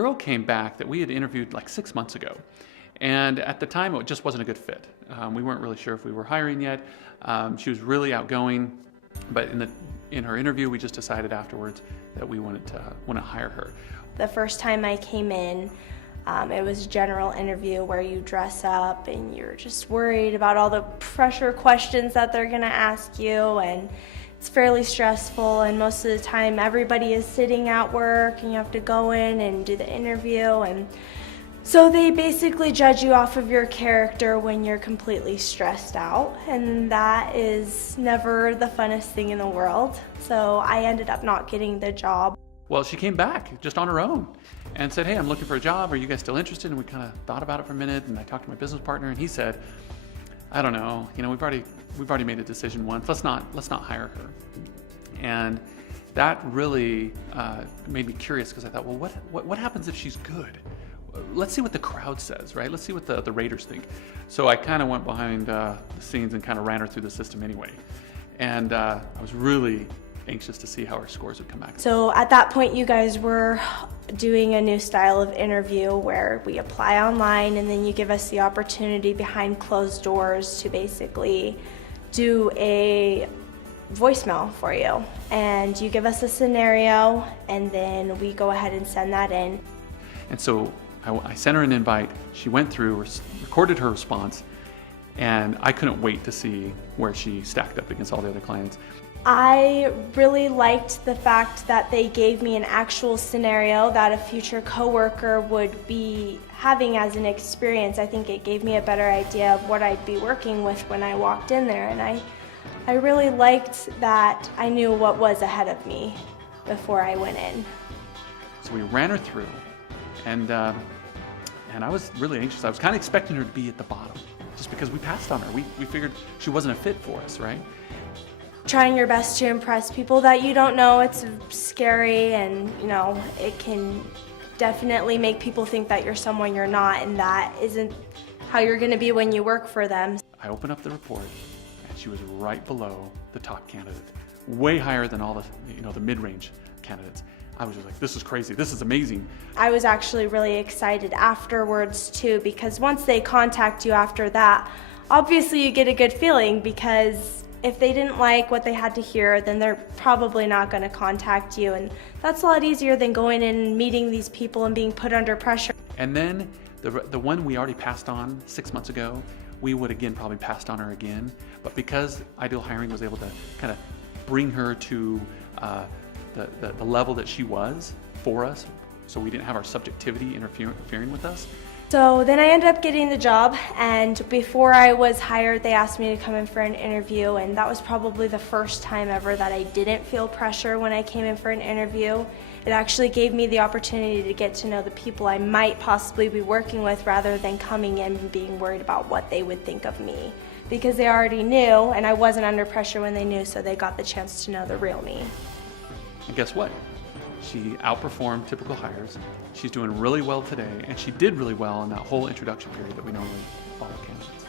The girl came back that we had interviewed like 6 months ago. And at the time, it just wasn't a good fit. We weren't really sure if we were hiring yet. She was really outgoing, but in her interview, we just decided afterwards that we want to hire her. The first time I came in, it was a general interview where you dress up and you're just worried about all the pressure questions that they're going to ask you, and it's fairly stressful, and most of the time everybody is sitting at work and you have to go in and do the interview, and so they basically judge you off of your character when you're completely stressed out, and that is never the funnest thing in the world. So I ended up not getting the job. Well, she came back just on her own and said, "Hey, I'm looking for a job. Are you guys still interested?" And we kind of thought about it for a minute, and I talked to my business partner, and he said, "I don't know. We've already made a decision once. Let's not hire her." And that really made me curious, because I thought, well, what happens if she's good? Let's see what the crowd says, right? Let's see what the raters think. So I kind of went behind the scenes and kind of ran her through the system anyway. And I was really anxious to see how her scores would come back. So at that point, you guys were doing a new style of interview where we apply online, and then you give us the opportunity behind closed doors to basically do a voicemail for you. And you give us a scenario, and then we go ahead and send that in. And so I sent her an invite. She went through, recorded her response, and I couldn't wait to see where she stacked up against all the other clients. I really liked the fact that they gave me an actual scenario that a future coworker would be having as an experience. I think it gave me a better idea of what I'd be working with when I walked in there, and I really liked that I knew what was ahead of me before I went in. So we ran her through, and I was really anxious. I was kind of expecting her to be at the bottom, just because we passed on her. We figured she wasn't a fit for us, right? Trying your best to impress people that you don't know, it's scary, and it can definitely make people think that you're someone you're not, and that isn't how you're going to be when you work for them. I opened up the report, and she was right below the top candidate, way higher than all the mid-range candidates. I was just like, this is crazy, this is amazing. I was actually really excited afterwards too, because once they contact you after that, obviously you get a good feeling, because if they didn't like what they had to hear, then they're probably not going to contact you, and that's a lot easier than going in and meeting these people and being put under pressure. And then the one we already passed on 6 months ago, we would again probably passed on her again, but because iDeal Hiring was able to kind of bring her to the level that she was for us, so we didn't have our subjectivity interfering with us. So then I ended up getting the job, and before I was hired, they asked me to come in for an interview, and that was probably the first time ever that I didn't feel pressure when I came in for an interview. It actually gave me the opportunity to get to know the people I might possibly be working with, rather than coming in and being worried about what they would think of me, because they already knew, and I wasn't under pressure when they knew, so they got the chance to know the real me. And guess what? She outperformed typical hires. She's doing really well today, and she did really well in that whole introduction period that we normally follow candidates.